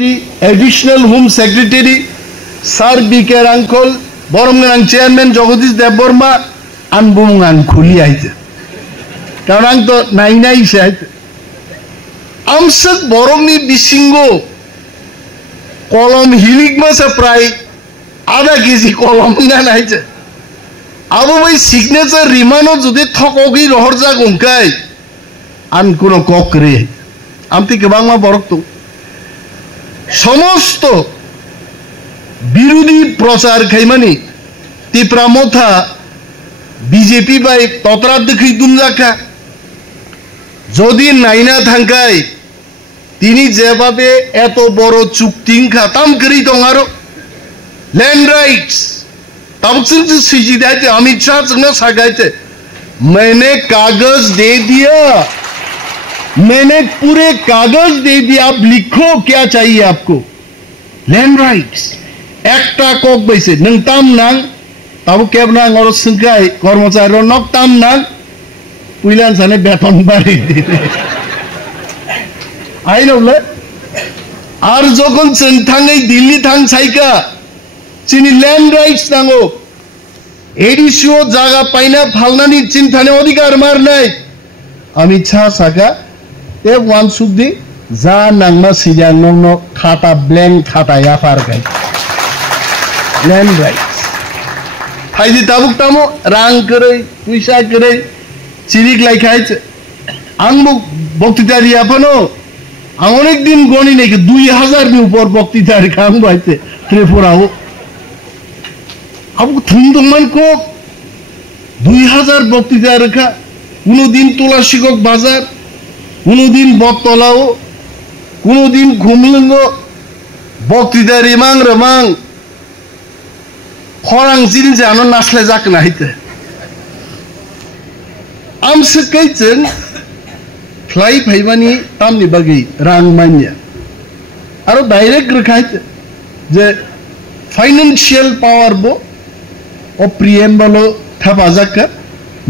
additional home secretary sir BK Hrangkhawl बरमगां chairman Jagdish Debbarma आं बुंग आं खुलि आइते कारण आं तो नायनाय से आइते आमसक बरमनि बिसिंगो कलम हिलिक मासे प्राय आधा केजी कलम गान आइते अब बै सिग्नेचर रिमानो जुदि थकगि रहरजा गंखाय आं कोनो ककरे आमति गोबां मा बरक दं समस्त विरोधी प्रचार खाइमानी तिप्रा मथा बीजेपी बाई ततरा देखै दुमजाखा जदि नायना थांखाय तिनी जेभाबे एत बड़ चुक्तिंखा ताम करी दं आरो लैंड राइट्स तबसे सिजिदाते अमित शाह जोंनो सागायते मैंने कागज दे दिया मैंने पूरे कागज दे दिया आप लिखो क्या चाहिए आपको लैंड राइट्स एकटा कक बैसे नों ताम नांग तब केब नांग और संखाय कर्मचारी नक ताम नांग पुइलान साने बेतन बाड़ी दे आई नबले आर जखन जों थाङै दिल्ली थां साइका चिनी लैंड राइट्स नांगो एडिसिओ जागा पाइना फालनानि चिन थाने अधिकार मारनाय अमित शाह साका ते वन सुखदि जा नांगमा सिजां नंनो खाता ब्लैंक खाता याफार गाय लैंड राइट्स फाइदि ताबुक तामो रां करे पैसा करे चिरिक लाइखाय आंबो बक्तितारि आफानो आं अनेक दिन गणि नायके 2000 नि ऊपर बक्तितारि खाम बाइते त्रिपुराओ अब थुंदमान को 2000 बक्तितारि खा कोनो दिन तुलासिगक बाजार कोनो दिन बतलाओ कोनो दिन घुमलंगो बक्तितारि मांग रमांग खरां जिन जानो नासले जाक नाहिते आमसे कैचन फ्लाई फाइबानी तामनि बागै रां मानिया आरो डाइरेक्ट रखायते जे फाइनेंशियल पावर बो ओ प्रिएम्बलो थाबाजाका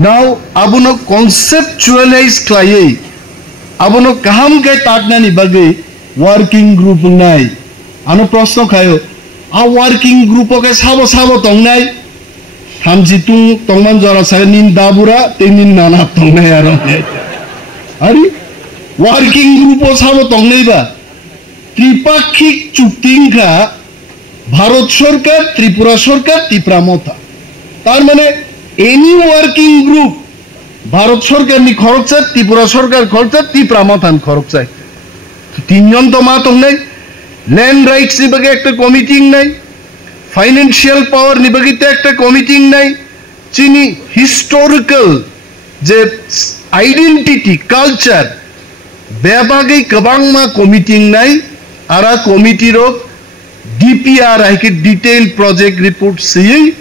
नाउ आबुनो कन्सेप्चुअलाइज खालायै आबुनो काहाम के ताकनानि बागै वर्किंग ग्रुप नाय आनो प्रश्न खायो आ वर्किंग ग्रुप के साबो साबो तंगनाय थामजि तुं तंगमान जरा सानिन दाबुरा तेनिन नाना तंगनाय आरो अरे वर्किंग ग्रुप साबो तंगनायबा त्रिपाक्षिक चुक्तिंखा भारत सरकार त्रिपुरा सरकार तिप्रा मथा तार माने एनी वर्किंग ग्रुप भारत सरकार नि खरचा त्रिपुरा सरकार खरचा तिप्रा मथान खरचा तीनजन तो मा तंगनाय लैंड राइट्स नि बागे एकटा कमिटी नाय फाइनेंशियल पावर नि बागे एकटा कमिटी नाय चिनी हिस्टोरिकल जे आइडेंटिटी कल्चर बेबागे गोबां मा कमिटी नाय आरा कमिटी रो डीपीआर आइके डिटेल प्रोजेक्ट रिपोर्ट सही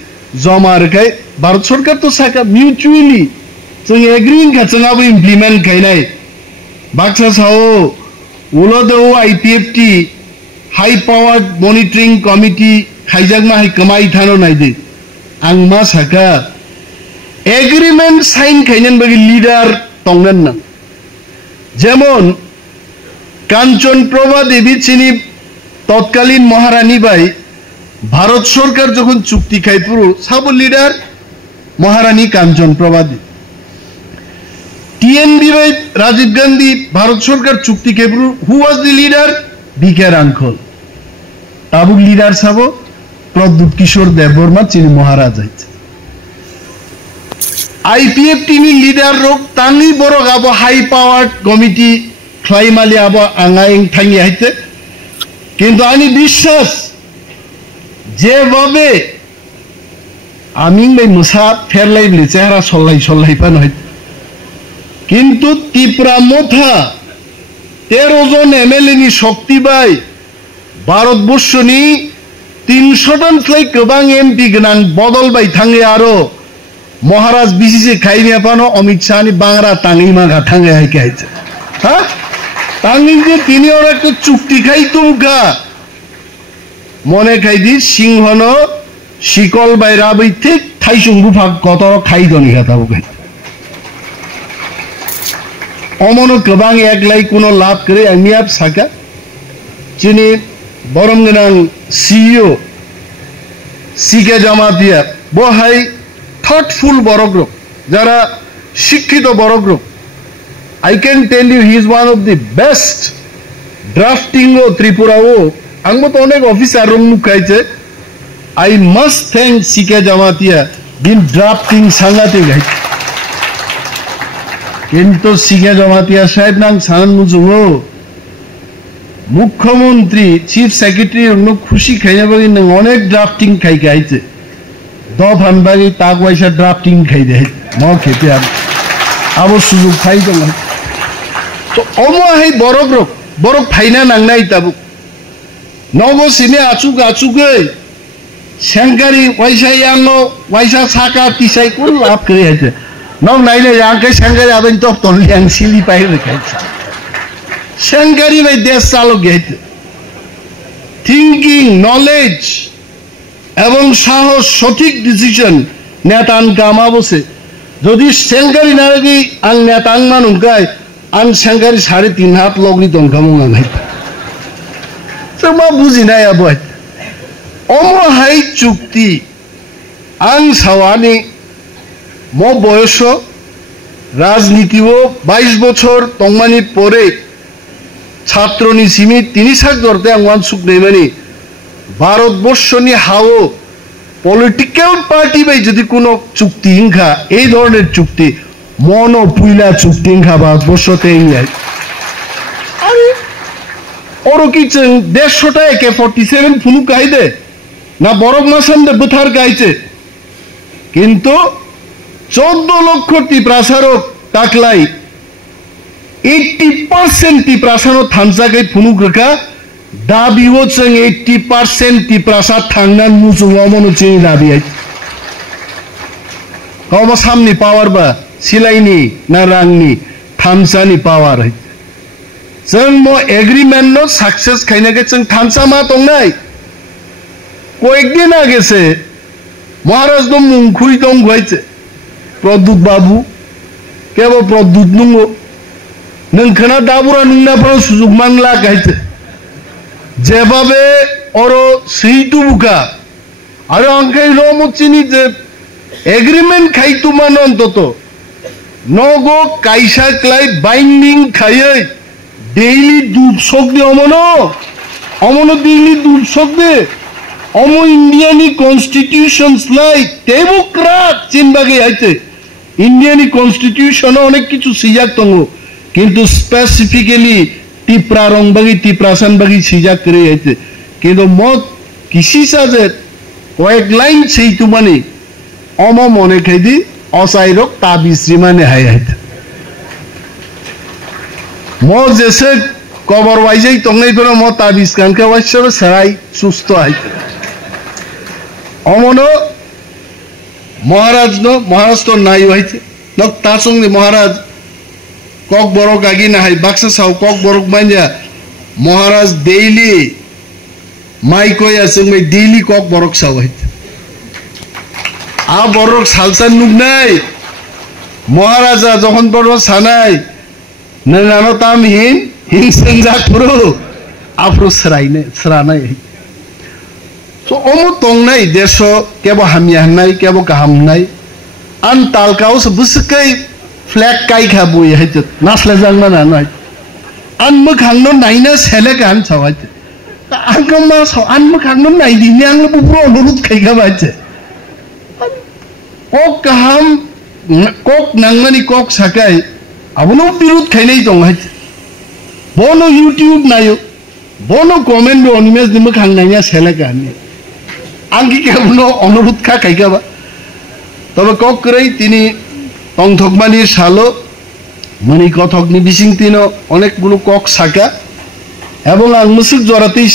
जमा रखाय भारत सरकार तो साका म्यूचुअली जों एग्रीइंग खाचंगाबो इमप्लीमेंट खायनाय बाक्सा साओ उलोदो IPFT high power monitoring committee खाइजागमा हाय कमाई थानो नायदे आं मा साका एग्रीमेंट साइन खायनान बागै लीडर तंगनान ना जेमन कांचन प्रभा देवी चिनी तत्कालीन महारानी बाई भारत सरकार जखन चुक्ति खायपुरु साबो लीडर महारानी कांचन प्रभा देवी टीएनबी बाई राजीव गांधी भारत सरकार चुक्ति खायपुरु who was the leader BK Hrangkhawl ताबुक लीडर साबो प्रद्युत किशोर देवबर्मा चिनी महाराज आईपीएफटी नि लीडर रोक तांगी बरक आबो हाई पावर कमिटी ख्लाइमाली आबो आंगाइं थांगी हाइते किन्तु आनी विश्वास जे भावे आमिं बै मुसा फेरलाइबले चेहरा सल्लाय सल्लाय पान हइते किन्तु तिप्रा मथा 13 जन एमएलए नि शक्ति बाय भारतवर्षनि 300 टन फ्लाई गोबां एमपी गोनां बदल बाय थाङो आरो महाराज बीसीसी खाइने पानो अमित शाह नि बांग्रा ताङै मागा थाङै हाइके हाइছে हा ताङै जे तिनी और एक चुक्ति खाइ तुमका मने खाइदि सिंहनो शिकल बायरा बै ठीक थाइसुंगु भाग कतर खाइ दनि खाताबो खाइ अमनो गोबां एकलाय कोनो लाभ करे आंनि आप साका चिनी বরমগনাং সিইও সিকে জামাতিয়া বহাই থটফুল বড়গ্রুপ যারা শিক্ষিত বড়গ্রুপ I can tell you he is one of the best drafting o Tripura o angmo to onek officer rom nukaise I must thank Sike Jamatia bin drafting sangate gai kintu Sike Jamatia sahib nang sanan mujungo মুখ্যমন্ত্রী chief secretary অন্য খুশি খাইয়া বাকি নং অনেক drafting খাই খাইছে দফ হানবাগি তাক পয়সা ড্রাফটিং খাই দেয় ম খেতে আবার সুযোগ খাই তো না তো অমহাই বড় ফাইনা নাংনাই তাবু নবসিনে আচুক আচুকে সেঙ্কারি পয়সা ইয়ানো পয়সা সাকা তিসাই কোন লাভ করে আছে নং নাইলে ইয়াকে সেঙ্কারি আবেন তো তলিয়াং সিলি পাই রেখাইছে সেঙ্কারি ভাই দেশ চালক গেছে থিঙ্কিং নলেজ এবং সাহস সঠিক ডিসিশন নেতান কামা বসে যদি সেঙ্কারি না রাখি আং নেতাং মানুকায় আং সেঙ্কারি 3.5 হাত লগনি দংখামো নাই মা বুঝি নাই আবাই অমহাই চুক্তি আং সাওয়ানি ম বয়স রাজনীতিও 22 বছর তংমানি পরে ছাত্রনি সিমি তিনি সাক ধরতে আংওয়ান সুখ নেই মানে ভারতবর্ষনি হাও পলিটিক্যাল পার্টি বাই যদি কোনো চুক্তি হিংসা এই ধরনের চুক্তি মন ও পুইলা চুক্তি হিংসা ভারতবর্ষতে ইংলাই আরে ওরও কি 150টা AK-47 ফুলু গাইদে না বরফ মাসান্দে বুথার গাইছে কিন্তু 14 লক্ষ টিপ্রাসারক তাকলাই 80% টিপ্রাসানো থানসাকে ফুনুক রেখা দাবিও চং 80% টিপ্রাসা থাংনান মুসু অমনো চিং দাবি আই কম সামনি পাওয়ার বা সিলাইনি না রাংনি থানসানি পাওয়ার আই जों मो एग्रीमेंट नो सक्सेस खाइनाके जों थानसा मा दंनाय कयेकदिन आगेसे महाराज नो मुंखुई दं गाइছে प्रदुत बाबू केबो प्रदुत नुंगो नोंखोना दाबुरा नुंनाफोराव सुजुग मांगला गाइছে जेभाबे अरो सैतु बुका आरो आंखाय रमचिनि जे एग्रीमेंट खाइतु मान अन्तत नगो काइसा क्लाइ बाइंडिं खायै डेली दूध शोक दे अमनो डेली दूध शोक दे अमो इंडियानी कन्स्टिट्यूशन्स लाई डेमोक्रेट चिनबागे आइते इंडियानी कन्स्टिट्यूशन अनेक किछु सिजाक दंगो किन्तु स्पेसिफिकली टिप्रा रंगबागी टिप्रासान बागी सिजाक करे आइते किन्तु म किसी साजे कयेक लाइन सैतु माने अमो मने खाइदि असाइरक ताबिस्रि माने हाय आइते मो जैसे कबर वाइजे तंगै पर मो ताबिज कानके वाइसे सराय सुस्त आइ अमनो महाराज तो नाइ वाइते नक तासंग महाराज कक बरक आगि ना हाय बाक्सा साव कक बरक मान्या महाराज डेली माइ कोय आसे मै डेली कक बरक साव वाइते आ बरक सालसा नुगनाय महाराजा जखन बरक सानाय नंगानो ताम हिन संजा पुरो आफ्रो सरानाय सो अमो तंगनाय देशो केबो हामियानाय केबो गाहामनाय आन तालकाउ बुसकै फ्लैग काई खाबोय हैत नासला जांना नाय आन मखांनो नायना सेले गान सावाय आंगमा साव आन मखांनो नायदिनि आंनो बुब्रो अनुरोध खाइगा बाचे कक गाहाम कक नांगमानि कक साकाय अबनो विरोध खाइनाय दं हाय बोनो यूट्यूब नायो बोनो कमेन्ट अनिमेज दिम खांनायया सेलेगानि आंगि केबनो अनुरोध खा खाइगाबा तबे कक करै तिनि तंथकमानि सालो मनि कथकनि बिसिं तिनो अनेकगुलो कक साका এবং আং মুসুক জরাতেই